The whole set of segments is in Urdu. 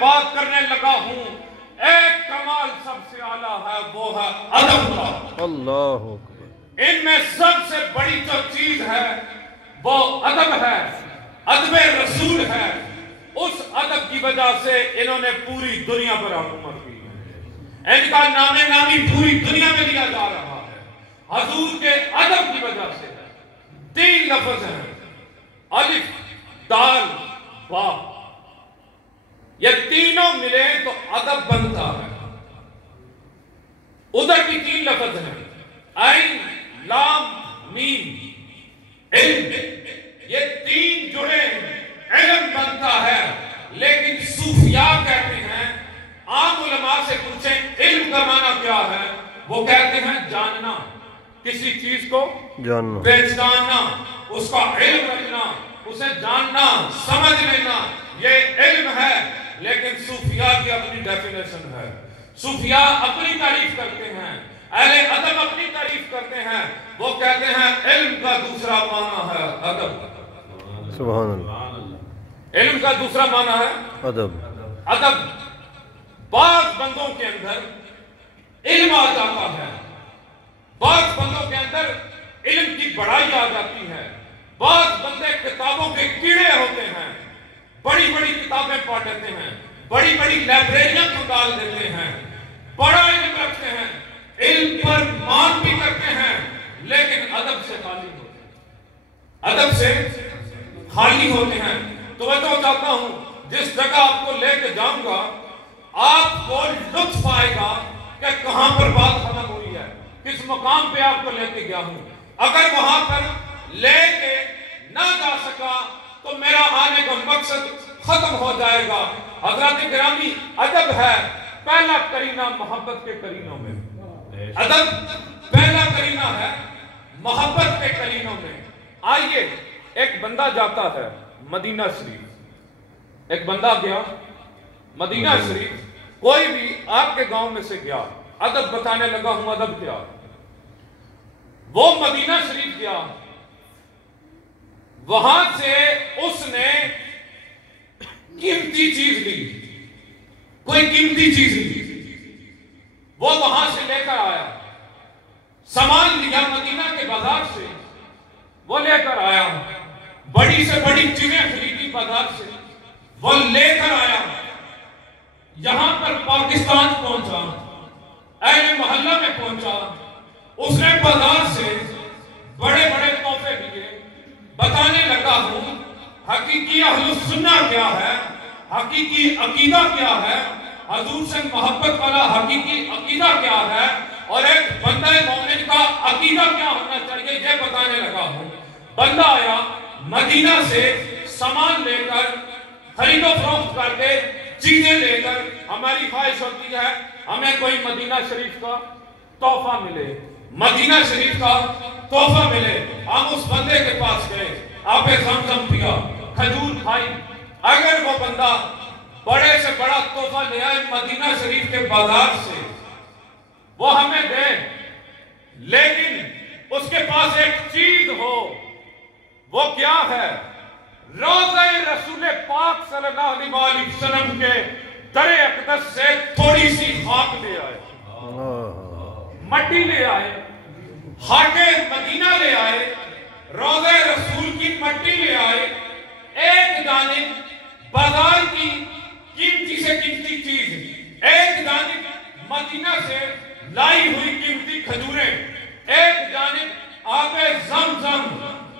بات کرنے لگا ہوں ایک کمال سب سے اعلیٰ ہے، وہ ہے ادب کا۔ اللہ اکبر۔ ان میں سب سے بڑی جو چیز ہے وہ ادب ہے، ادب رسول ہے۔ اس ادب کی وجہ سے انہوں نے پوری دنیا پر حکومت کی ہے، ان کا نام نامی پوری دنیا میں لیا جا رہا ہے حضور کے ادب کی وجہ سے۔ 3 لفظ ہیں، الف دال با، یہ تینوں ملے تو ادب بنتا ہے۔ ادھر کی 3 لفظ ہیں، عین لام میم، علم، یہ 3 جڑے علم بنتا ہے۔ لیکن صوفیاء کہتے ہیں، عام علماء سے پوچھیں علم کا معنی کیا ہے، وہ کہتے ہیں جاننا، کسی چیز کو جاننا، پہچاننا، اس کا علم رکھنا، اسے جاننا، سمجھ لینا، یہ علم ہے۔ لیکن صوفیاء کی اپنی ڈیفینیشن ہے، صوفیاء اپنی تعریف کرتے ہیں، اہل ادب اپنی تعریف کرتے ہیں، وہ کہتے ہیں علم کا دوسرا معنی ہے ادب۔ سبحان اللہ۔ علم کا دوسرا معنی ہے ادب۔ ادب۔ بعض بندوں کے اندر علم آ جاتا ہے، بعض بندوں کے اندر علم کی بڑائی آ جاتی ہے، بعض بندے کتابوں کے کیڑے ہوتے ہیں، بڑی بڑی کتابیں پڑھ لیتے ہیں، بڑی بڑی لائبریریاں کو ڈال دیتے ہیں، بڑا علم رکھتے ہیں، علم پر مان بھی کرتے ہیں، لیکن ادب سے خالی ہوتے ہیں، ادب سے خالی ہوتے ہیں۔ تو میں تو چاہتا ہوں جس جگہ آپ کو لے کے جاؤں گا آپ کو لطف آئے گا کہ کہاں پر بات ختم ہوئی ہے، کس مقام پہ آپ کو لے کے گیا ہوں۔ اگر وہاں پر لے کے نہ جا سکا تو میرا آنے کا مقصد ختم ہو جائے گا۔ حضرات گرامی، ادب ہے پہلا کرینہ محبت کے کرینوں میں، ادب پہلا کرینہ ہے محبت کے کرینوں میں۔ آئیے، ایک بندہ جاتا ہے مدینہ شریف، ایک بندہ گیا مدینہ شریف، کوئی بھی آپ کے گاؤں میں سے گیا، ادب بتانے لگا ہوں ادب کیا، وہ مدینہ شریف گیا، وہاں سے اس نے قیمتی چیز لی، کوئی قیمتی چیز لی، وہ وہاں سے لے کر آیا، سامان لیا مدینہ کے بازار سے، وہ لے کر آیا، بڑی سے بڑی چیزیں خریدی بازار سے، وہ لے کر آیا، یہاں پر پاکستان پہنچا، اہل محلہ میں پہنچا، اس نے بازار سے بڑے بڑے تحفے دیے، بتانے لگا ہوں حقیقی اہل السنہ کیا ہے، حقیقی عقیدہ کیا ہے، حضور سے محبت والا حقیقی عقیدہ کیا ہے، اور ایک بندہ مومن کا عقیدہ کیا ہونا چاہیے، یہ بتانے لگا ہوں۔ بندہ آیا مدینہ سے سامان لے کر، خرید و فروخت کر کے، چیزیں لے کر، ہماری خواہش ہوتی ہے ہمیں کوئی مدینہ شریف کا تحفہ ملے، مدینہ شریف کا تحفہ ملے۔ ہم اس بندے کے پاس گئے، آب زمزم پیا، کھجور کھائی۔ اگر وہ بندہ بڑے سے بڑا تحفہ لے آئے مدینہ شریف کے بازار سے، وہ ہمیں دے، لیکن اس کے پاس ایک چیز ہو، وہ کیا ہے؟ روضہ رسول پاک صلی اللہ علیہ وسلم کے در اقدس سے تھوڑی سی خاک لے آئے، مٹی لے آئے، خاک مدینہ لے آئے، روضہ رسول کی مٹی لے آئے، ایک جانب بازار کی قیمتی سے قیمتی چیز، ایک جانب مدینہ سے لائی ہوئی قیمتی کھجوریں، ایک جانب آب زمزم،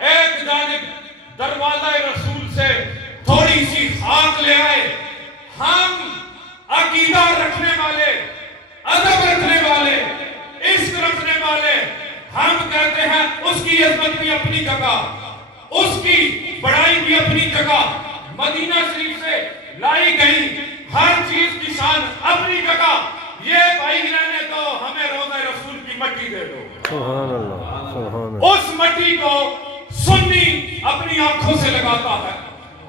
ایک جانب دروازہ رسول سے تھوڑی سی خاک لے آئے۔ ہم عقیدہ رکھنے والے، ادب رکھنے والے، عشق رکھنے والے، ہم کہتے ہیں اس کی عظمت بھی اپنی جگہ، اس کی بڑائی بھی اپنی جگہ، مدینہ شریف سے لائی گئی ہر چیز کی شان اپنی جگہ، یہ بھائی رہنے دو، ہمیں روضہ رسول کی مٹی دے دو۔ سبحان اللہ، سبحان اللہ۔ اس مٹی کو سنی اپنی آنکھوں سے لگاتا ہے،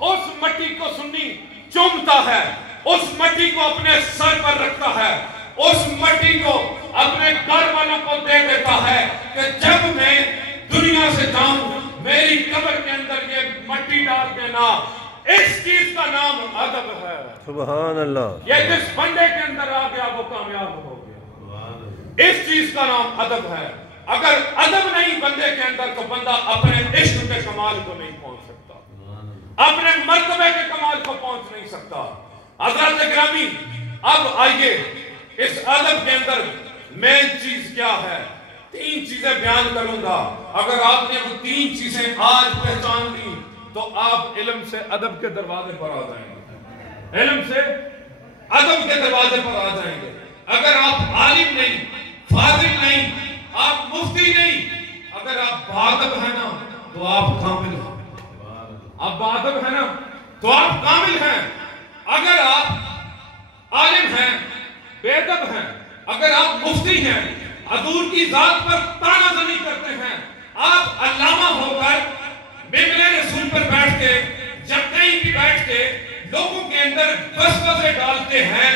اس مٹی کو سنی چومتا ہے، اس مٹی کو اپنے سر پر رکھتا ہے، اس مٹی کو اپنے گھر والوں کو دے دیتا ہے کہ جب میں دنیا سے جاؤں میری قبر کے اندر یہ مٹی ڈال دینا، اس چیز کا نام ادب ہے. سبحان اللہ. یہ جس بندے کے اندر آ گیا وہ کامیاب ہو گیا. اس چیز کا نام ادب ہے. اگر ادب نہیں بندے کے اندر تو بندہ اپنے عشق کے کمال کو نہیں پہنچ سکتا, اپنے مرتبے کے کمال کو پہنچ نہیں سکتا. حضرات گرامی, اب آئیے اس ادب کے اندر مین چیز کیا ہے. 3 چیزیں بیان کروں گا. اگر آپ نے وہ 3 چیزیں آج پہچان لی تو آپ علم سے ادب کے دروازے پر آ جائیں گے. علم سے ادب کے دروازے پر آ جائیں گے. اگر آپ عالم نہیں, فاضل نہیں, آپ مفتی نہیں, اگر آپ باادب ہیں نا تو آپ کامل ہیں. آپ باادب ہیں نا تو آپ کامل ہیں. اگر آپ عالم ہیں, بے ادب ہیں, اگر آپ مفتی ہیں, حضور کی ذات پر طعنہ زنی کرتے ہیں, آپ علامہ ہو کر ممبر رسول پر بیٹھ کے جب کہیں بھی بیٹھ کے لوگوں کے اندر وسوسے ڈالتے ہیں,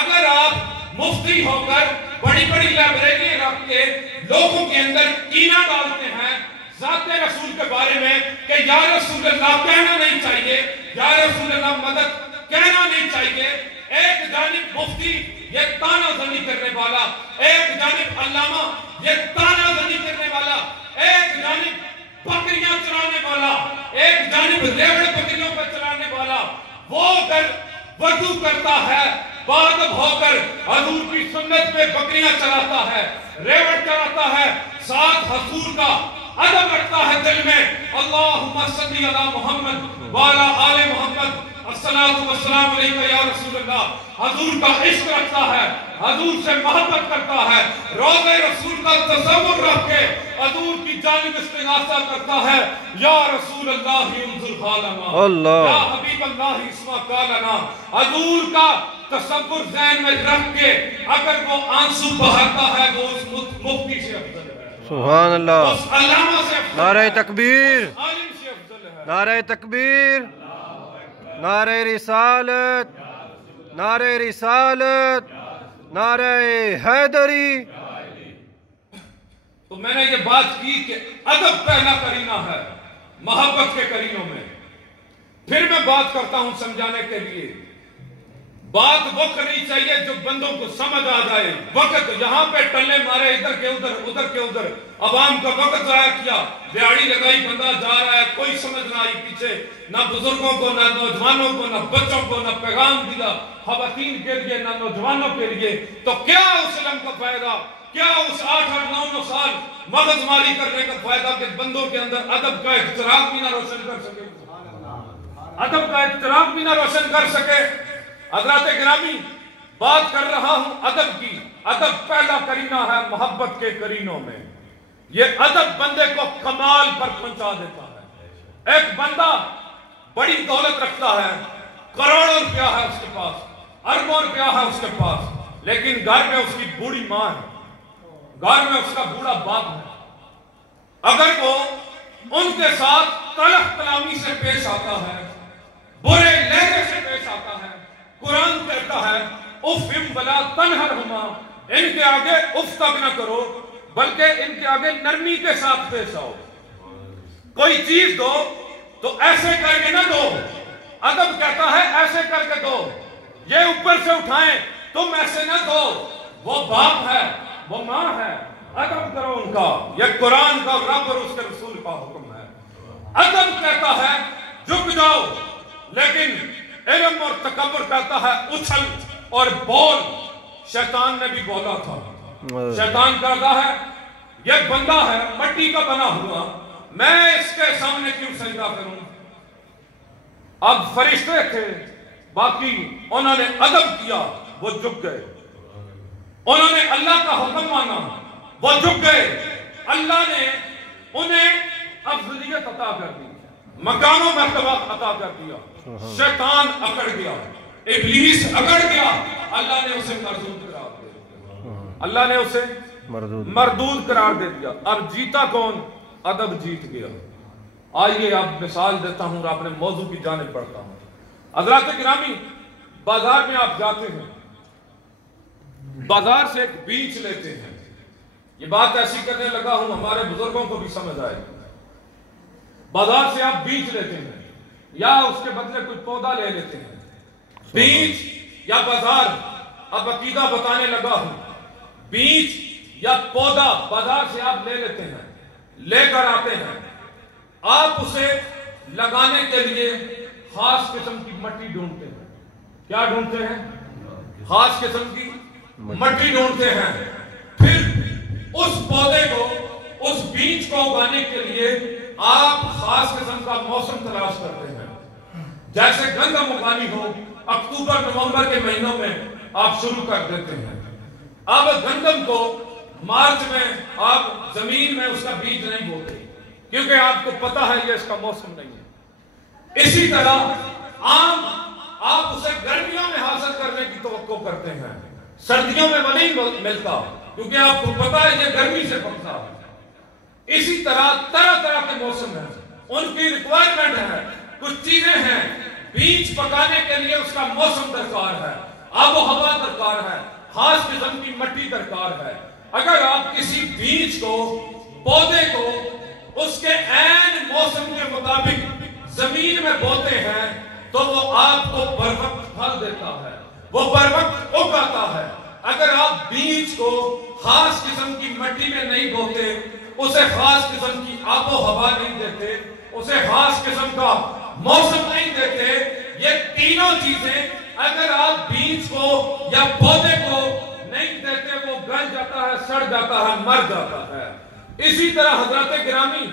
اگر آپ مفتی ہو کر بڑی بڑی لائبریری رکھ کے لوگوں کے اندر کینہ ڈالتے ہیں ذات رسول کے بارے میں کہ یا رسول اللہ کہنا نہیں چاہیے, یا رسول اللہ مدد کہنا نہیں چاہیے. ایک جانب مفتی یہ طعنہ زنی کرنے والا, ایک جانب علامہ یہ طعنہ زنی کرنے والا, ایک جانب بکریاں چرانے والا, ایک جانب ریوڑ بکریوں پر چلانے والا, وہ اگر وضو کرتا ہے باادب ہو کر حضور کی سنت میں بکریاں چلاتا ہے, ریوڑ چلاتا ہے, ساتھ حضور کا ادب رکھتا ہے دل میں, اللہم صلی علی محمد وعلی آل محمد الصلاۃ والسلام علیکہ یا رسول اللہ, حضور کا عشق رکھتا ہے, حضور سے محبت کرتا ہے, روضہ رسول کا تصور رکھ کے حضور کی جانب استغاثہ کرتا ہے, یا رسول اللہ انظر حالنا, یا حبیب اللہ اسمع قالنا. حضور کا تصور ذہن میں رکھ کے اگر وہ آنسو بہاتا ہے وہ اس مفتی سے افضل ہے, سبحان اللہ, اس علامہ سے افضل ہے, نعرہ تکبیر, اس عالم سے افضل ہے. نعرہ تکبیر, نعرہ رسالت, نعرہ رسالت, نعرہ حیدری. تو میں نے یہ بات کی کہ ادب پہلا کرینہ ہے محبت کے کرینوں میں. پھر میں بات کرتا ہوں سمجھانے کے لیے. بات وہ کرنی چاہیے جو بندوں کو سمجھ آ جائے. وقت یہاں پہ ٹلے مارے ادھر کے ادھر, ادھر کے ادھر, عوام کا وقت ضائع کیا, دیہڑی لگائی بندہ جا رہا ہے, کوئی سمجھ نہ آئی پیچھے, نہ بزرگوں کو, نہ نوجوانوں کو, نہ بچوں کو, نہ پیغام دیا خواتین کے لیے, نہ نوجوانوں کے لیے. تو کیا اس علم کا فائدہ, کیا اس 8 اور 9 سال مغز ماری کرنے کا فائدہ کہ بندوں کے اندر ادب کا ایک چراغ بھی نہ روشن کر سکے, ادب کا ایک چراغ بھی نہ روشن کر سکے. حضرات گرامی, بات کر رہا ہوں ادب کی. ادب پہلا کرینہ ہے محبت کے کرینوں میں. یہ ادب بندے کو کمال پر پہنچا دیتا ہے. ایک بندہ بڑی دولت رکھتا ہے, کروڑوں روپیہ ہے اس کے پاس, اربوں روپیہ ہے اس کے پاس, لیکن گھر میں اس کی بوڑھی ماں ہے, گھر میں اس کا بوڑھا باپ ہے. اگر وہ ان کے ساتھ تلخ کلامی سے پیش آتا ہے, برے لہجے سے پیش آتا ہے, قرآن کہتا ہے اف ولا تنہرہما, ان کے آگے اف تک نہ کرو بلکہ ان کے آگے نرمی کے ساتھ پیش آؤ. کوئی چیز دو تو ایسے کر کے نہ دو, ادب کہتا ہے ایسے کر کے دو, یہ اوپر سے اٹھائیں تم ایسے نہ دو. وہ باپ ہے, وہ ماں ہے, ادب کرو ان کا. یہ قرآن کا رب اور اس کے رسول کا حکم ہے. ادب کہتا ہے جھک جاؤ, لیکن علم اور تکبر کہتا ہے اچھل اور بول. شیطان نے بھی بولا تھا. شیطان کہتا ہے یہ بندہ ہے مٹی کا بنا ہوا, میں اس کے سامنے کیوں سجدہ کروں. اب فرشتے تھے باقی, انہوں نے ادب کیا, وہ جھک گئے. انہوں نے اللہ کا حکم مانا, وہ جھک گئے. اللہ نے انہیں افضلیت عطا کر دی, مقام و مرتبہ عطا کر دیا. شیطان اکڑ گیا, ابلیس اکڑ گیا, اللہ نے اسے مردود قرار دے دیا. اللہ نے اسے مردود قرار دے دیا. اب جیتا کون؟ ادب جیت گیا. آئیے اب مثال دیتا ہوں اور اپنے موضوع کی جانب بڑھتا ہوں. حضرات گرامی, بازار میں آپ جاتے ہیں, بازار سے ایک بیج لیتے ہیں. یہ بات ایسی کرنے لگا ہوں ہمارے بزرگوں کو بھی سمجھ آئے. بازار سے آپ بیج لیتے ہیں, یا اس کے بدلے کوئی پودا لے لیتے ہیں. بیج یا بازار، اب عقیدہ بتانے لگا ہوں. بیج یا پودا بازار سے آپ لے لیتے ہیں، لے کر آتے ہیں. آپ اسے لگانے کے لیے خاص قسم کی مٹی ڈھونڈتے ہیں. کیا ڈھونڈتے ہیں؟ خاص قسم کی مٹی ڈھونڈتے ہیں. پھر اس پودے کو، اس بیج کو اگانے کے لیے آپ خاص قسم کا موسم تلاش کرتے ہیں. جیسے گندم اگانی ہو، اکتوبر نومبر کے مہینوں میں آپ شروع کر دیتے ہیں. اب گندم کو مارچ میں آپ زمین میں اس کا بیج نہیں بوتے، کیونکہ آپ کو پتا ہے یہ اس کا موسم نہیں ہے. اسی طرح آم آپ اسے گرمیوں میں حاصل کرنے کی توقع کرتے ہیں، سردیوں میں وہ نہیں ملتا کیونکہ آپ کو پتا ہے یہ گرمی سے پکتا ہے. اسی طرح طرح طرح کے موسم ہیں، ان کی ریکوائرمنٹ ہے. کچھ چیزیں ہیں، بیج پکانے کے لیے اس کا موسم درکار ہے، آب و ہوا درکار ہے، خاص قسم کی مٹی درکار ہے. اگر آپ کسی بیج کو، پودے کو اس کے عین موسم کے مطابق زمین میں بوتے ہیں تو وہ آپ کو بر وقت پھل دیتا ہے، وہ بر وقت اگاتا ہے. اگر آپ بیج کو خاص قسم کی مٹی میں نہیں بوتے، اسے خاص قسم کی آب و ہوا نہیں دیتے، اسے خاص قسم کا موسم نہیں دیتے، یہ تینوں چیزیں اگر آپ بیج کو یا پودے کو نہیں دیتے وہ گل جاتا ہے، سڑ جاتا ہے، مر جاتا ہے. اسی طرح حضرات گرامی،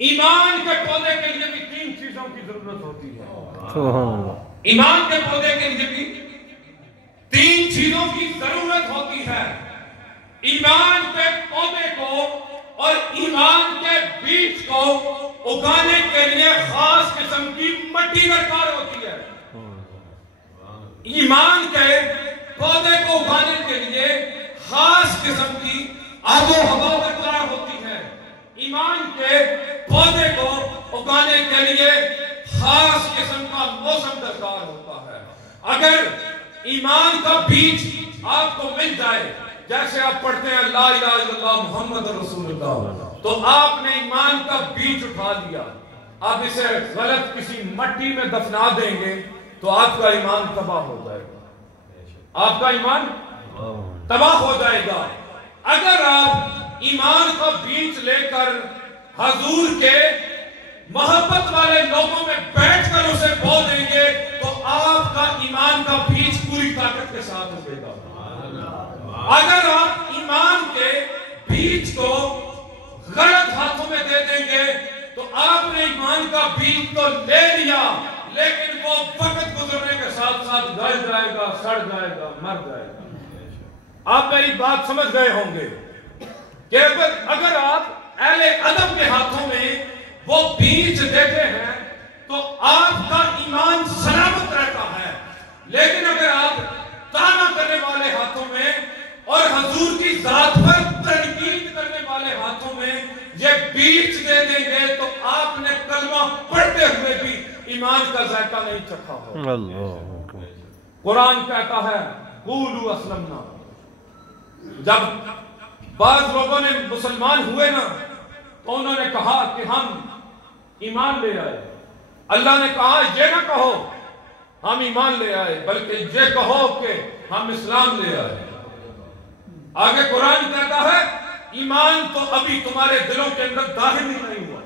ایمان کے پودے کے لیے بھی تین چیزوں کی ضرورت ہوتی ہے. ایمان کے پودے کے لیے بھی تین چیزوں کی ضرورت ہوتی ہے. ایمان کے پودے کو اور ایمان کے بیج کو اگانے کے لیے خاص قسم کی مٹی درکار ہوتی ہے. ایمان کے پودے کو اگانے کے لیے خاص قسم کی آب و ہوا درکار ہوتی ہے. ایمان کے پودے کو اگانے کے لیے خاص قسم کا موسم درکار ہوتا ہے. اگر ایمان کا بیج آپ کو مل جائے، جیسے آپ پڑھتے ہیں لا الہ الا اللہ محمد رسول اللہ، تو آپ نے ایمان کا بیج اٹھا لیا. آپ اسے غلط کسی مٹی میں دفنا دیں گے تو آپ کا ایمان تباہ ہو جائے گا، آپ کا ایمان تباہ ہو جائے گا. اگر آپ ایمان کا بیج لے کر حضور کے محبت والے لوگوں میں بیٹھ کر اسے بو دیں گے تو آپ کا ایمان کا بیج پوری طاقت کے ساتھ اگے گا. اگر آپ ایمان کے بیج کو غلط ہاتھوں میں دے دیں گے تو آپ نے ایمان کا بیج تو لے لیا، لیکن وہ وقت گزرنے کے ساتھ ساتھ گل جائے گا، سڑ جائے گا، مر جائے گا. آپ میری بات سمجھ گئے ہوں گے کہ اگر آپ اہل ادب کے ہاتھوں میں وہ بیج دیتے ہیں تو آپ کا ایمان سلامت رہتا ہے. لیکن اگر آپ تانا کرنے والے ہاتھوں میں اور حضور کی ذات پر تنقید کرنے والے ہاتھوں میں یہ بیج دے دیں گے تو آپ نے کلمہ پڑھتے ہوئے بھی ایمان کا ذائقہ نہیں چکھا ہو. قرآن کہتا ہے قولوا اسلمنا. جب بعض لوگوں نے مسلمان ہوئے نا تو انہوں نے کہا کہ ہم ایمان لے آئے. اللہ نے کہا یہ نہ کہو ہم ایمان لے آئے، بلکہ یہ کہو کہ ہم اسلام لے آئے. آگے قرآن کہتا ہے ایمان تو ابھی تمہارے دلوں کے اندر داخل ہی نہیں ہوا.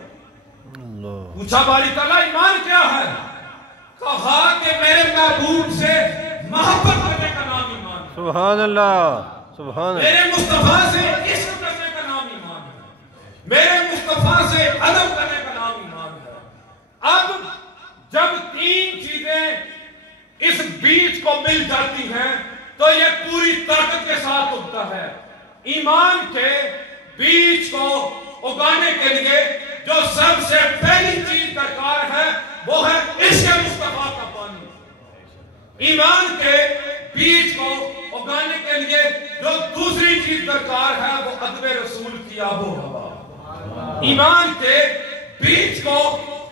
پوچھا باری تعالیٰ ایمان کیا ہے؟ کہا کہ میرے محبوب سے محبت کرنے کا نام ایمان ہے. سبحان اللہ، سبحان اللہ. میرے مصطفیٰ سے عشق کرنے کا نام ایمان ہے. میرے مصطفیٰ سے ادب کرنے کا نام ایمان ہے. اب جب تین چیزیں اس بیج کو مل جاتی ہیں تو یہ پوری طاقت کے ساتھ اگتا ہے. ایمان کے بیج کو اگانے کے لیے جو سب سے پہلی چیز درکار ہے وہ ہے عشق مصطفیٰ کا پانی. ایمان کے بیج کو اگانے کے لیے جو دوسری چیز درکار ہے وہ ادب رسول کی آب و ہوا. ایمان کے بیج کو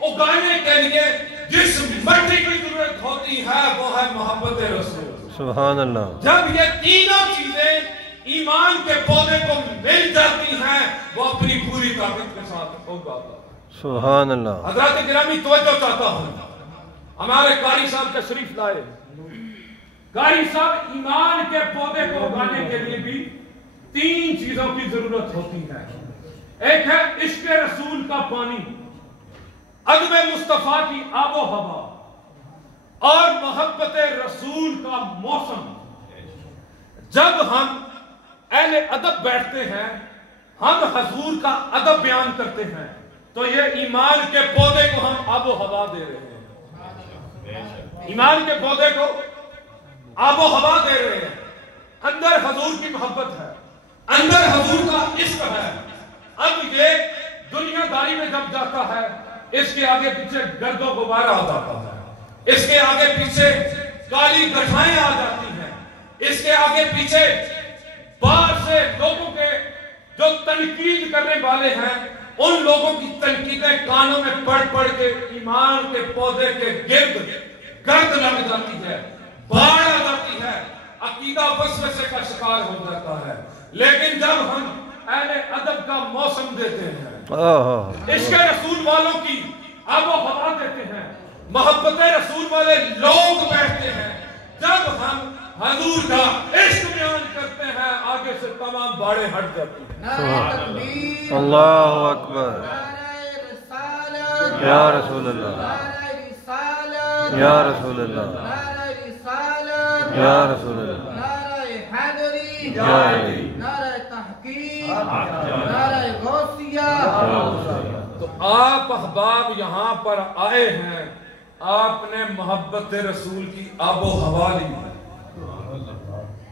اگانے کے لیے جس مٹی کی ضرورت ہوتی ہے وہ ہے محبت رسول. سبحان اللہ. جب یہ تینوں چیزیں ایمان کے پودے کو مل جاتی ہیں وہ اپنی پوری طاقت کے ساتھ اگاتا ہے. سبحان اللہ. حضرات گرامی توجہ چاہتا ہوں، ہمارے قاری صاحب تشریف لائے. قاری صاحب ایمان کے پودے کو اگانے کے لیے بھی 3 چیزوں کی ضرورت ہوتی ہے. ایک ہے عشق رسول کا پانی، عدم مصطفیٰ کی آب و ہوا، اور محبت رسول کا موسم. جب ہم اہل ادب بیٹھتے ہیں، ہم حضور کا ادب بیان کرتے ہیں، تو یہ ایمان کے پودے کو ہم آب و ہوا دے رہے ہیں. ایمان کے پودے کو آب و ہوا دے رہے ہیں. اندر حضور کی محبت ہے، اندر حضور کا عشق ہے. اب یہ دنیا داری میں جب جاتا ہے، اس کے آگے پیچھے گرد و غبار آ جاتا ہے، اس کے آگے پیچھے کالی گٹھائیں آ جاتی ہیں، اس کے آگے پیچھے باہر سے لوگوں کے جو تنقید کرنے والے ہیں، ان لوگوں کی تنقیدیں کانوں میں پڑھ پڑھ کے ایمان کے پودے کے گرد گرد لگ جاتی ہے، باڑھ آ جاتی ہے، عقیدہ وسوسے کا شکار ہو جاتا ہے. لیکن جب ہم اہل ادب کا موسم دیتے ہیں، عشق رسول والوں کی آب و ہوا دیتے ہیں، محبت رسول والے لوگ بیٹھتے ہیں، جب ہم حضور کا عشق بیان کرتے ہیں، آگے سے تمام باڑے ہٹ جاتی ہیں. اللہ اکبر. یا رسول اللہ، یا رسول اللہ، یا رسول اللہ، یا علی. تو آپ احباب یہاں پر آئے ہیں، آپ نے محبت رسول کی آب و ہوا لی.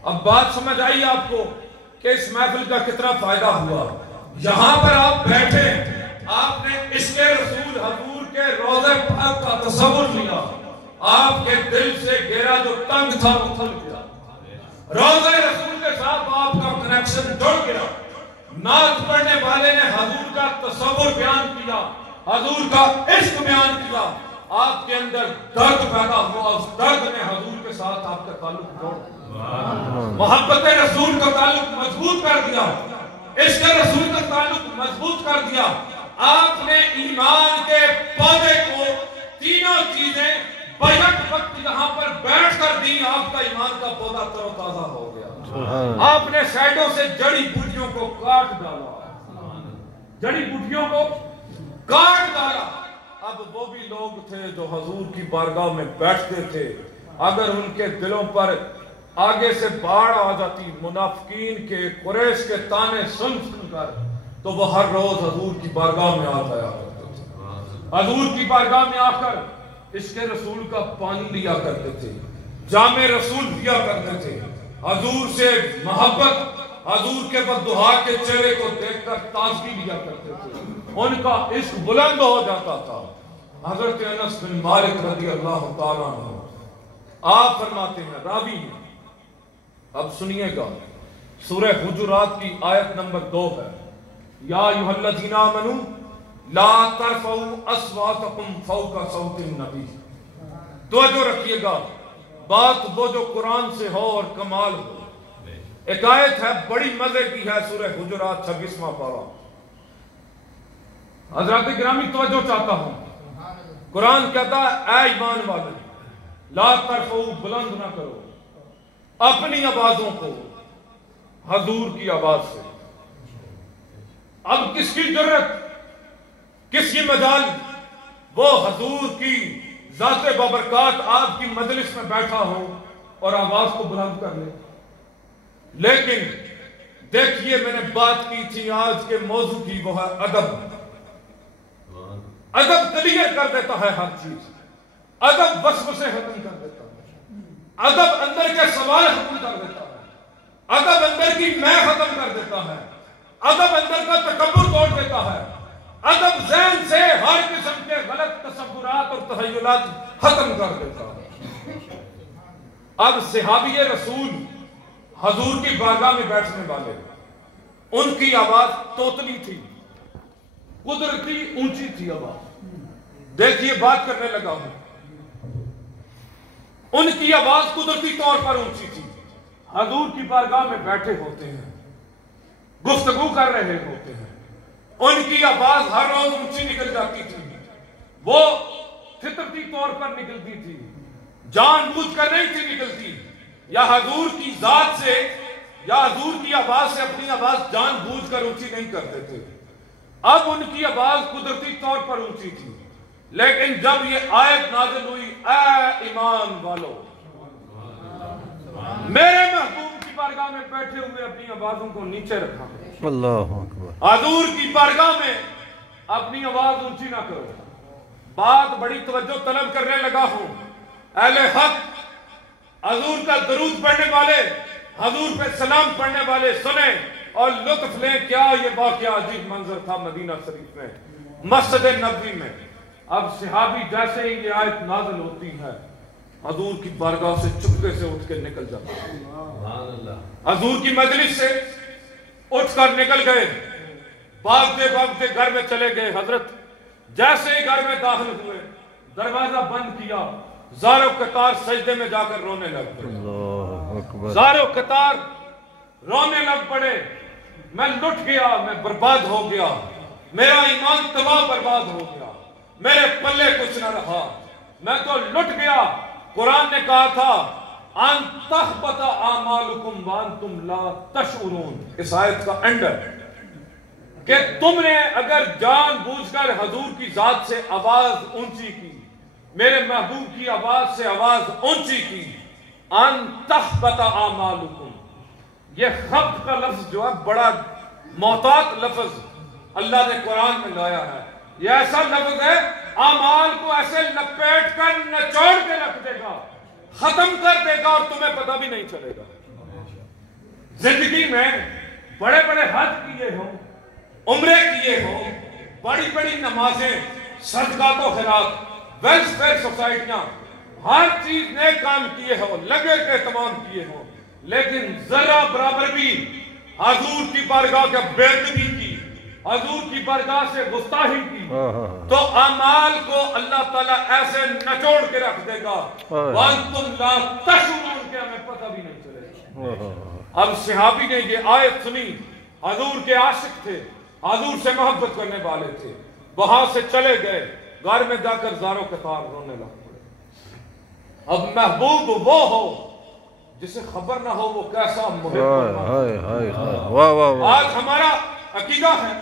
اب بات سمجھ آئی آپ کو کہ اس محفل کا کتنا فائدہ ہوا. یہاں پر آپ بیٹھے، آپ نے عشق رسول حضور کے روضہ پاک کا تصور لیا، آپ کے دل سے گھیرا جو تنگ تھا وہ کھل گیا، روضہ رسول کے ساتھ آپ کا کنیکشن جڑ گیا. نعت پڑھنے والے نے حضور کا تصور بیان کیا، حضور کا عشق بیان کیا، آپ کے اندر درد پیدا ہوا، اس درد نے حضور کے ساتھ آپ کا تعلق جوڑ دیا، محبت رسول کا تعلق مضبوط کر دیا، عشق رسول کا تعلق مضبوط کر دیا. آپ نے ایمان کے پودے کو تینوں چیزیں بیک وقت یہاں پر بیٹھ کر دی، آپ کا ایمان کا پودا تر و تازہ ہو گیا. آپ نے سائڈوں سے جڑی بوٹیوں کو کاٹ ڈالا، جڑی بوٹیوں کو کاٹ ڈالا. اب وہ بھی لوگ تھے جو حضور کی بارگاہ میں بیٹھتے تھے، اگر ان کے دلوں پر آگے سے باڑھ آ جاتی، منافقین کے قریش کے تانے سن سن کر، تو وہ ہر روز حضور کی بارگاہ میں آ جایا کرتے تھے. حضور کی بارگاہ میں آ کر عشق رسول کا پانی لیا کرتے تھے، جام رسول پیا کرتے تھے، حضور سے محبت، حضور کے بددعا کے چہرے کو دیکھ کر تازگی لیا کرتے تھے، ان کا عشق بلند ہو جاتا تھا. حضرت انس بن مالک رضی اللہ تعالیٰ عنہ آپ فرماتے ہیں، راوی ہیں، اب سنیے گا، سورہ حجرات کی آیت نمبر 2 ہے، یا ایھا الذین آمنوا لا ترفعوا اصواتکم فوق صوت النبی. توجہ رکھیے گا، بات وہ جو قرآن سے ہو اور کمال ہو. ایک آیت ہے بڑی مزے کی ہے، سورہ حجرات 26واں پارہ. حضرات گرامی توجہ چاہتا ہوں، قرآن کہتا ہے اے ایمان والے، لا ترفعوا، بلند نہ کرو اپنی آوازوں کو حضور کی آواز سے. اب کس کی جرت، کس کی مجال، وہ حضور کی ذات بابرکات آپ کی مجلس میں بیٹھا ہو اور آواز کو بلند کر لے. لیکن دیکھیے، میں نے بات کی تھی آج کے موضوع کی، وہ ہے ادب. ادب کلیئر کر دیتا ہے ہر چیز، ادب وسوسے ختم کر دیتا ہے، ادب اندر کے سوال ختم کر دیتا ہے، ادب اندر کی میں ختم کر دیتا ہے، ادب اندر کا تکبر توڑ دیتا ہے، ادب ذہن سے ہر قسم کے غلط تصورات اور تخیلات ختم کر دیتا ہے. اب صحابی رسول حضور کی بارگاہ میں بیٹھنے والے، ان کی آواز توتلی تھی، قدرتی اونچی تھی آواز. دیکھیے بات کرنے لگا ہوں، ان کی آواز قدرتی طور پر اونچی تھی، حضور کی بارگاہ میں بیٹھے ہوتے ہیں، گفتگو کر رہے ہوتے ہیں، ان کی آواز ہر روز اونچی نکل جاتی تھی، وہ فطرتی طور پر نکلتی تھی، جان بوجھ کر نہیں تھی نکلتی، یا حضور کی ذات سے یا حضور کی آواز سے اپنی آواز جان بوجھ کر اونچی نہیں کرتے تھے۔ اب ان کی آواز قدرتی طور پر اونچی تھی، لیکن جب یہ آیت نازل ہوئی، اے ایمان والو، میرے محبوب کی بارگاہ میں بیٹھے ہوئے اپنی آوازوں کو نیچے رکھا، اللہ اکبر، حضور کی بارگاہ میں اپنی آواز اونچی نہ کرو۔ بات بڑی توجہ طلب کرنے لگا ہوں، اہل حق حضور کا درود پڑھنے والے، حضور پہ سلام پڑھنے والے سنیں اور لطف لیں۔ کیا یہ واقعہ عجیب منظر تھا مدینہ شریف میں، مسجد نبوی میں۔ اب صحابی جیسے ہی یہ آیت نازل ہوتی ہے، حضور کی بارگاہ سے چپکے سے اٹھ کے نکل جاتے ہیں، حضور کی مجلس سے اٹھ کر نکل گئے، بھاگتے بھاگتے گھر میں چلے گئے۔ حضرت جیسے ہی گھر میں داخل ہوئے، دروازہ بند کیا، زار و قطار سجدے میں جا کر رونے لگ پڑے، اللہ اکبر، زار و قطار رونے لگ پڑے۔ میں لٹ گیا، میں برباد ہو گیا، میرا ایمان تباہ برباد ہو گیا، میرے پلے کچھ نہ رہا، میں تو لٹ گیا۔ قرآن نے کہا تھا ان تحبط اعمالکم وانتم لا تشعرون، اس آیت کا اینڈ ہے کہ تم نے اگر جان بوجھ کر حضور کی ذات سے آواز اونچی کی، میرے محبوب کی آواز سے آواز اونچی کی، ان تحبط اعمالکم، یہ خبط کا لفظ جو ہے بڑا محتاط لفظ اللہ نے قرآن میں لایا ہے۔ یہ ایسا لفظ ہے اعمال کو ایسے لپیٹ کر نچوڑ کے رکھ دے گا، ختم کر دے گا اور تمہیں پتہ بھی نہیں چلے گا۔ زندگی میں بڑے بڑے حج کیے ہوں، عمرے کیے ہوں، بڑی بڑی نمازیں، صدقات و خیرات، ویلفیئر سوسائٹیاں، ہر چیز نیک کام کیے ہوں، لگے کے تمام کیے ہوں، لیکن ذرہ برابر بھی حضور کی بارگاہ کا بے ادبی کی، حضور کی بارگاہ سے گستاخی کی، تو اعمال کو اللہ تعالیٰ ایسے نچوڑ کے رکھ دے گا، وَأَنْتُمْ لَا تَشْعُرُونَ، کہ ہمیں پتہ بھی نہیں چلے گا۔ اب صحابی نے یہ آیت سنی، حضور کے عاشق تھے، حضور سے محبت کرنے والے تھے، وہاں سے چلے گئے، گھر میں جا کر زاروں قطار رونے لگ پڑے۔ اب محبوب وہ ہو جسے خبر نہ ہو وہ کیسا محب ہے۔ آج ہمارا عقیدہ ہے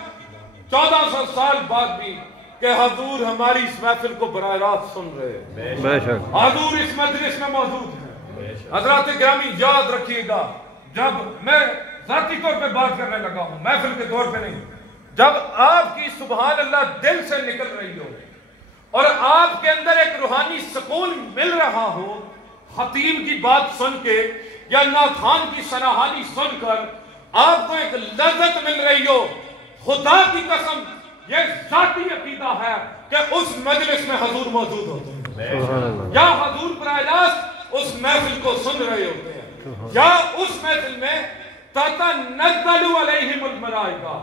1400 سال بعد بھی کہ حضور ہماری اس محفل کو براہ راست سن رہے ہیں، بے شک، حضور اس مجلس میں موجود ہیں۔ حضرات گرامی یاد رکھیے گا، جب میں ذاتی طور پہ بات کرنے لگا ہوں، محفل کے طور پہ نہیں، جب آپ کی سبحان اللہ دل سے نکل رہی ہو اور آپ کے اندر ایک روحانی سکون مل رہا ہو، خطیب کی بات سن کے یا نعتخوان کی سناہانی سن کر آپ کو ایک لذت مل رہی ہو، خدا کی قسم یہ ذاتی عقیدہ ہے کہ اس مجلس میں حضور موجود ہوتے ہیں، یا حضور براہ راست اس محفل کو سن رہے ہوتے ہیں، یا اس محفل میں تتنزل علیہم الملائکہ،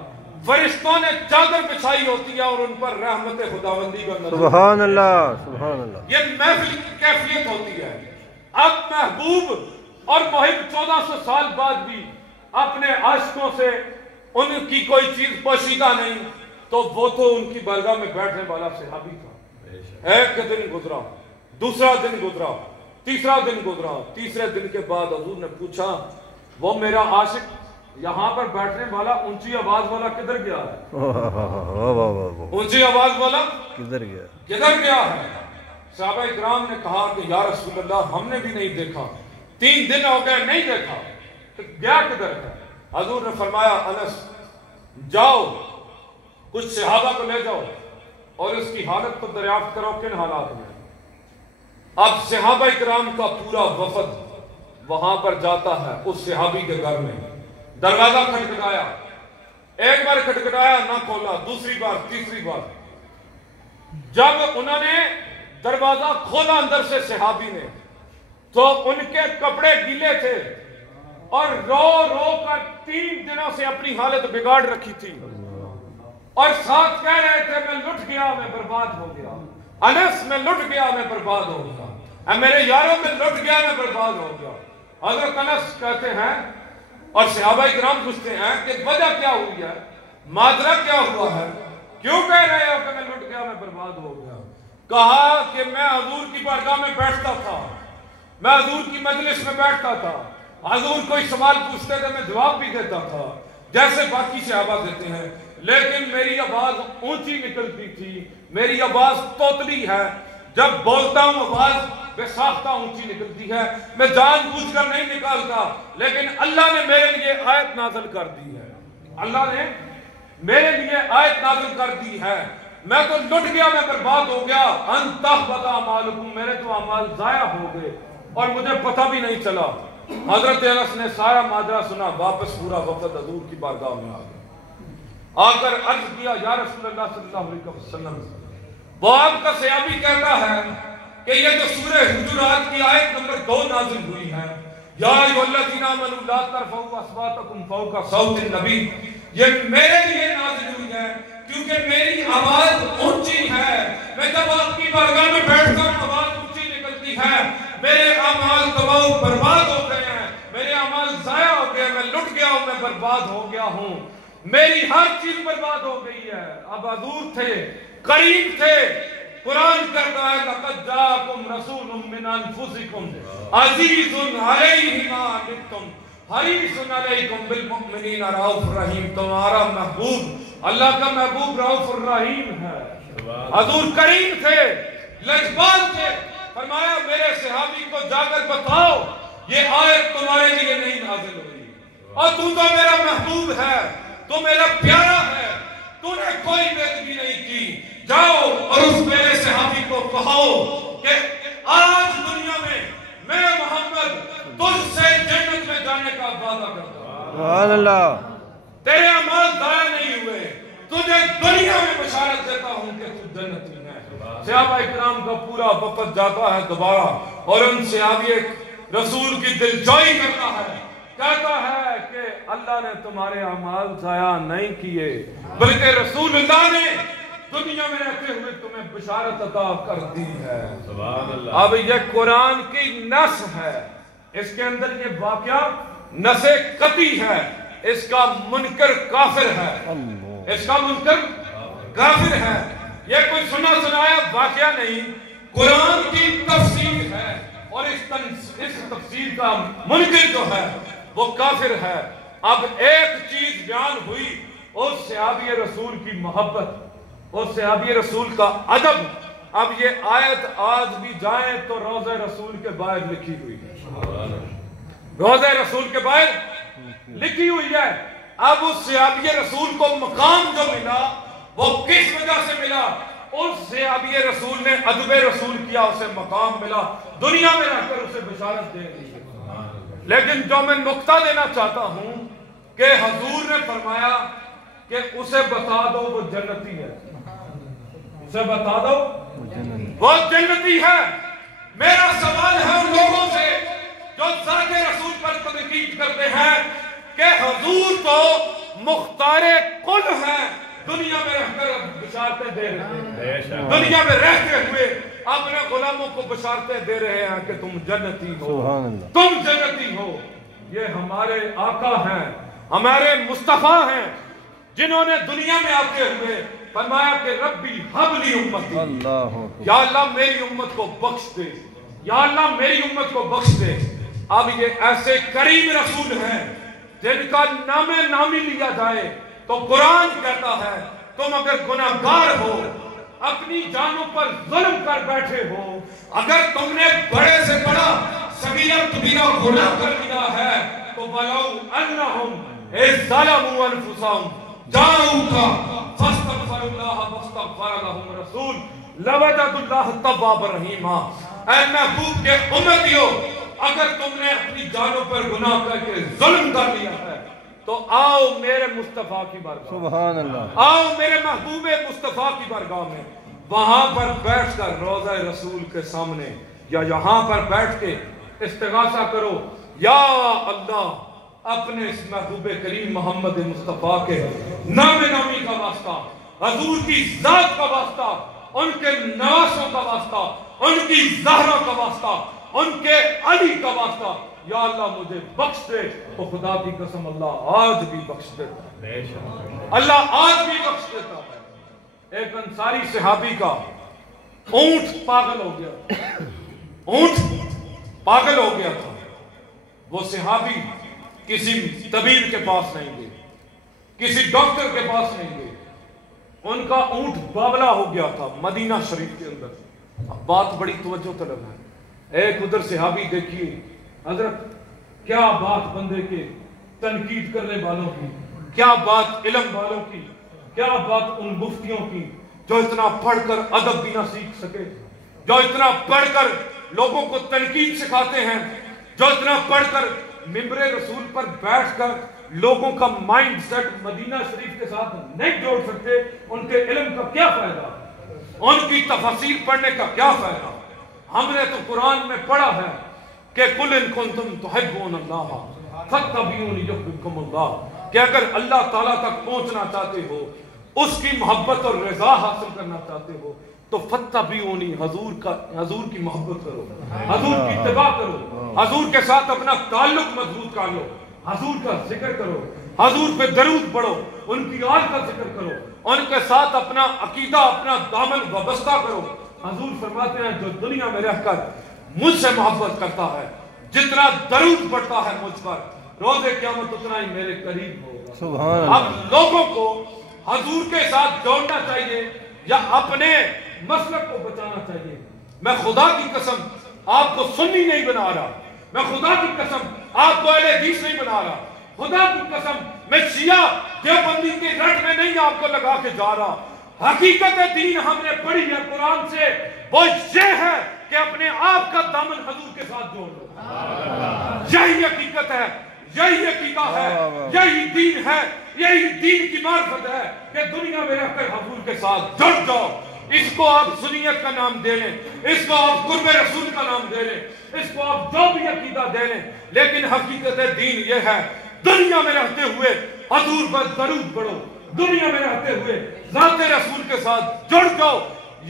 فرشتوں نے چادر بچھائی ہوتی ہے اور ان پر رحمت خداوندی کا نظر، سبحان اللہ، سبحان اللہ، یہ محفل کی کیفیت ہوتی ہے۔ اب محبوب اور محب 1400 سال بعد بھی اپنے عاشقوں سے ان کی کوئی چیز پوشیدہ نہیں، تو وہ تو ان کی بارگاہ میں بیٹھنے والا صحابی تھا۔ ایک دن گزرا، دوسرا دن گزرا، تیسرا دن گزرا، تیسرے دن کے بعد حضور نے پوچھا وہ میرا عاشق یہاں پر بیٹھنے والا اونچی آواز والا کدھر گیا ہے؟ اونچی آواز والا کدھر گیا؟ کدھر گیا ہے؟ صحابہ اکرام نے کہا کہ یا رسول اللہ ہم نے بھی نہیں دیکھا، 3 دن ہو گئے نہیں دیکھا، گیا کدھر ہے؟ حضور نے فرمایا انس جاؤ کچھ صحابہ کو لے جاؤ اور اس کی حالت کو دریافت کرو کن حالات میں۔ اب صحابہ اکرام کا پورا وفد وہاں پر جاتا ہے اس صحابی کے گھر میں، دروازہ کھٹکھٹایا، ایک بار کھٹکھٹایا نہ کھولا، دوسری بار، تیسری بار، جب انہوں نے دروازہ کھولا اندر سے صحابی نے تو ان کے کپڑے گیلے تھے اور رو رو کر 3 دنوں سے اپنی حالت بگاڑ رکھی تھی اور ساتھ کہہ رہے تھے میں لٹ گیا میں برباد ہو گیا، انس میں لٹ گیا میں برباد ہو گیا، اے میرے یاروں میں لٹ گیا میں برباد ہو گیا۔ حضرت انس کہتے ہیں اور صحابہ اکرام پوچھتے ہیں کہ وجہ کیا ہوئی ہے؟ ماجرا کیا ہوا ہے؟ کیوں کہہ رہے ہو کہ میں لٹ گیا، میں برباد ہو گیا؟ کہا کہ میں حضور کی بارگاہ میں بیٹھتا تھا، میں حضور کی مجلس میں بیٹھتا تھا، حضور کوئی سوال پوچھتے تھے میں جواب بھی دیتا تھا جیسے باقی صحابہ دیتے ہیں، لیکن میری آواز اونچی نکلتی تھی، میری آواز توتلی ہے، جب بولتا ہوں آواز بے ساختہ اونچی نکلتی ہے، میں جان بوجھ کر نہیں نکالتا، لیکن اللہ نے میرے لیے آیت نازل کر دی ہے، اللہ نے میرے لیے آیت نازل کر دی ہے، میں تو لٹ گیا، میں برباد ہو گیا، انتحبط اعمالکم، میرے تو اعمال ضائع ہو گئے اور مجھے پتہ بھی نہیں چلا۔ حضرت انس نے سارا ماجرا سنا، واپس پورا وفد حضور کی بارگاہ میں آ گیا، آ کر عرض کیا یا رسول اللہ صلی اللہ علیہ وسلم، وہ آپ کا صحابی کہتا ہے کہ یہ جو سورہ حجرات کی آیت نمبر 2 نازل ہوئی ہے، یا ایھا الذین آمنوا لا ترفعوا اصواتکم فوق صوت النبی، یہ میرے لیے نازل ہوئی ہے کیونکہ میری آواز اونچی ہے، میں جب آپ کی بارگاہ میں بیٹھتا ہوں آواز اونچی نکلتی ہے، میرے اعمال تباہ و برباد ہو گئے ہیں، میرے اعمال ضائع ہو گئے، میں لٹ گیا ہوں، میں برباد ہو گیا ہوں، میری ہر چیز برباد ہو گئی ہے۔ اب حضور تھے، قریب تھے، قرآن کہتا ہے لقد جاءکم رسول من انفسکم عزیز علیہ ما عنتم حریص علیکم بالمؤمنین رؤوف رحیم، تمہارا محبوب اللہ کا محبوب رؤوف الرحیم ہے۔ حضور کریم تھے، لجبال تھے، فرمایا میرے صحابی کو جا کر بتاؤ یہ آیت تمہارے لیے نہیں نازل ہوئی، اور تو میرا محبوب ہے، تو میرا پیارا ہے، تو نے کوئی بےادبی نہیں کی، جاؤ اور اس میرے صحابی کو کہو کہ آج دنیا میں میں محمد تجھ سے جنت میں جانے کا وعدہ کرتا ہوں، سبحان اللہ، تیرے اعمال ضائع نہیں ہوئے، تجھے دنیا میں بشارت دیتا ہوں کہ تو جنتی ہے۔ صحابہ اکرام کا پورا وفد جاتا ہے دوبارہ اور ان صحابی رسول کی دلجوئی کرتا ہے، کہتا ہے کہ اللہ نے تمہارے اعمال ضائع نہیں کیے، بلکہ رسول اللہ نے دنیا میں رہتے ہوئے تمہیں بشارت عطا کر دی ہے۔ سبحان اللہ۔ اب یہ قرآن کی نص ہے، اس کے اندر یہ واقعہ نص قطعی ہے، اس کا منکر کافر ہے، اس کا منکر کافر ہے، یہ کوئی سنا سنایا واقعہ نہیں، قرآن کی تفسیر ہے، اور اس تفسیر کا منکر جو ہے وہ کافر ہے۔ اب ایک چیز بیان ہوئی، اس صحابی رسول کی محبت، اس صحابی رسول کا ادب۔ اب یہ آیت آج بھی جائیں تو روضہ رسول کے باہر لکھی ہوئی ہے، روضہ رسول کے باہر لکھی ہوئی ہے۔ اب اس صحابی رسول کو مقام جو ملا وہ کس وجہ سے ملا؟ اس صحابی رسول نے ادب رسول کیا، اسے مقام ملا، دنیا میں رہ کر اسے بشارت دے دی۔ لیکن جو میں نقطہ دینا چاہتا ہوں کہ حضور نے فرمایا کہ اسے بتا دو وہ جنتی ہے، اسے بتا دو وہ جنتی ہے۔ میرا سوال ہے ان لوگوں سے جو ذات رسول پر تنقید کرتے ہیں کہ حضور تو مختار کل ہے، دنیا میں رہ کر بشارتیں دے رہے ہیں، دنیا میں رہتے ہوئے اپنے غلاموں کو بشارتیں دے رہے ہیں کہ تم جنتی ہو، تم جنتی ہو۔ یہ ہمارے آقا ہیں، ہمارے مصطفیٰ ہیں، جنہوں نے دنیا میں آتے ہوئے فرمایا کہ ربی حب لی امتی، یا اللہ میری امت کو بخش دے، یا اللہ میری امت کو بخش دے۔ اب یہ ایسے کریم رسول ہیں جن کا نام نامی لیا جائے تو قرآن کہتا ہے تم اگر گناہگار ہو، اپنی جانوں پر ظلم کر بیٹھے ہو، اگر تم نے بڑے سے بڑا صغیرہ کبیرہ گناہ کر لیا ہے تو وَلَوْ أَنَّهُمْ إِذْ ظَلَمُوا أَنفُسَهُمْ جَاءُوكَ فَاسْتَغْفَرُوا اللَّهَ وَاسْتَغْفَرَ لَهُمُ الرَّسُولُ لَوَجَدُوا اللَّهَ تَوَّابًا رَحِيمًا۔ اے محبوب کے امتیو، اگر تم نے اپنی جانوں پر گناہ کر کے ظلم کر لیا ہے تو آؤ میرے مصطفیٰ کی بارگاہ، سبحان اللہ، آؤ میرے محبوب مصطفیٰ کی بارگاہ میں، وہاں پر بیٹھ کر روضہ رسول کے سامنے یا یہاں پر بیٹھ کے استغاثہ کرو، یا اللہ اپنے اس محبوب کریم محمد مصطفیٰ کے نام نامی کا واسطہ، حضور کی ذات کا واسطہ، ان کے نواسوں کا واسطہ، ان کی زہرا کا واسطہ، ان کے علی کا واسطہ، یا اللہ مجھے بخش دے، تو خدا کی قسم اللہ آج بھی بخش دیتا ہے، اللہ آج بھی بخش دیتا ہے۔ ایک انصاری صحابی کا اونٹ پاگل ہو گیا، اونٹ پاگل ہو گیا تھا۔ وہ صحابی کسی طبیب کے پاس نہیں گئے، کسی ڈاکٹر کے پاس نہیں گئے، ان کا اونٹ باولا ہو گیا تھا مدینہ شریف کے اندر۔ اب بات بڑی توجہ طلب ہے، ایک ادھر صحابی دیکھیے، حضرت کیا بات بندے کے تنقید کرنے والوں کی، کیا بات علم والوں کی، کیا بات ان مفتیوں کی جو اتنا پڑھ کر ادب بھی نہ سیکھ سکے، جو اتنا پڑھ کر لوگوں کو تنقید سکھاتے ہیں، جو اتنا پڑھ کر ممبر رسول پر بیٹھ کر لوگوں کا مائنڈ سیٹ مدینہ شریف کے ساتھ نہیں جوڑ سکتے، ان کے علم کا کیا فائدہ، ان کی تفاسیر پڑھنے کا کیا فائدہ؟ ہم نے تو قرآن میں پڑھا ہے کہ قُلْ إِن كُنتُمْ تُحِبُّونَ اللَّهَ فَاتَّبِعُونِي يُحْبِبْكُمُ اللَّهُ، کہ اگر اللہ تعالیٰ تک پہنچنا چاہتے ہو، اس کی محبت اور رضا حاصل کرنا چاہتے ہو، تو فَاتَّبِعُونِي، حضور کی محبت کرو، حضور کی اتباع کرو، حضور کے ساتھ اپنا تعلق مضبوط کر لو، حضور کا ذکر کرو، حضور پہ درود پڑھو، ان کی آل کا ذکر کرو، ان کے ساتھ اپنا عقیدہ، اپنا دامن وابستہ کرو۔ حضور فرماتے ہیں جو دنیا میں رہ کر مجھ سے محبت کرتا ہے، جتنا درود پڑھتا ہے مجھ پر، روز قیامت اتنا ہی میرے قریب ہوگا۔ سبحان اللہ۔ اب لوگوں کو حضور کے ساتھ جوڑنا چاہیے یا اپنے مسلک کو بچانا چاہیے؟ میں خدا کی قسم آپ کو سنی نہیں بنا رہا، میں خدا کی قسم آپ کو اہل حدیث نہیں بنا رہا، خدا کی قسم میں شیعہ دیوبندی کی رٹ میں نہیں آپ کو لگا کے جا رہا۔ حقیقت دین ہم نے پڑھی ہے قرآن سے، وہ یہ ہے کہ اپنے آپ کا دامن حضور کے ساتھ جوڑ لو، یہی حقیقت ہے، یہی عقیدہ ہے، یہی دین ہے، یہی دین کی معرفت ہے کہ دنیا میں رہ کر حضور کے ساتھ جڑ جاؤ۔ اس کو آپ سنیت کا نام دے لیں، اس کو آپ قرب رسول کا نام دے لیں، اس کو آپ جو بھی عقیدہ دے لیں، لیکن حقیقت دین یہ ہے دنیا میں رہتے ہوئے حضور پر درود پڑھو، دنیا میں رہتے ہوئے ذات رسول کے ساتھ جڑ جاؤ۔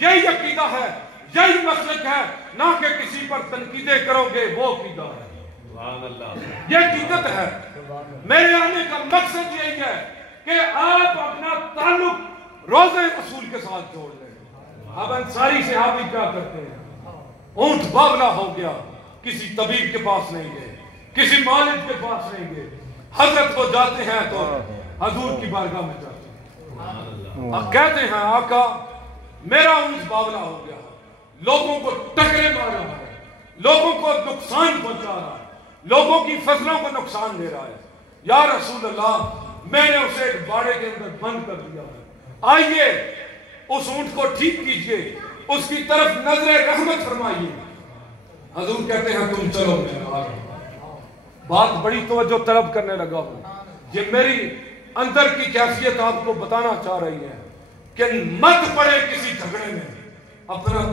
یہی عقیدہ ہے، یہی مسلک ہے، نہ کہ کسی پر تنقیدیں کرو گے، وہ عقیدہ ہے۔ یہ حقیقت ہے۔ میرے آنے کا مقصد یہی ہے کہ آپ اپنا تعلق روضہ رسول کے ساتھ جوڑ لیں۔ اب انصاری صحابی کیا کرتے ہیں؟ اونٹ باولا ہو گیا، کسی طبیب کے پاس نہیں گئے، کسی مالک کے پاس نہیں گئے، حضرت کو جاتے ہیں تو حضور کی بارگاہ میں جاتے ہیں، اب کہتے ہیں آقا میرا اونٹ باولا ہو گیا، لوگوں کو ٹکرے مار رہا ہے، لوگوں کو نقصان پہنچا رہا ہے، لوگوں کی فصلوں کو نقصان دے رہا ہے، یا رسول اللہ میں نے اسے ایک باڑے کے اندر بند کر دیا ہے، آئیے اس اونٹ کو ٹھیک کیجئے، اس کی طرف نظر رحمت فرمائیے۔ حضور کہتے ہیں تم چلو میں آ رہا ہوں۔ بات بڑی توجہ طلب کرنے لگا ہوں، یہ میری اندر کی کیفیت آپ کو بتانا چاہ رہی ہے کہ مت پڑے کسی جھگڑے میں، اپنا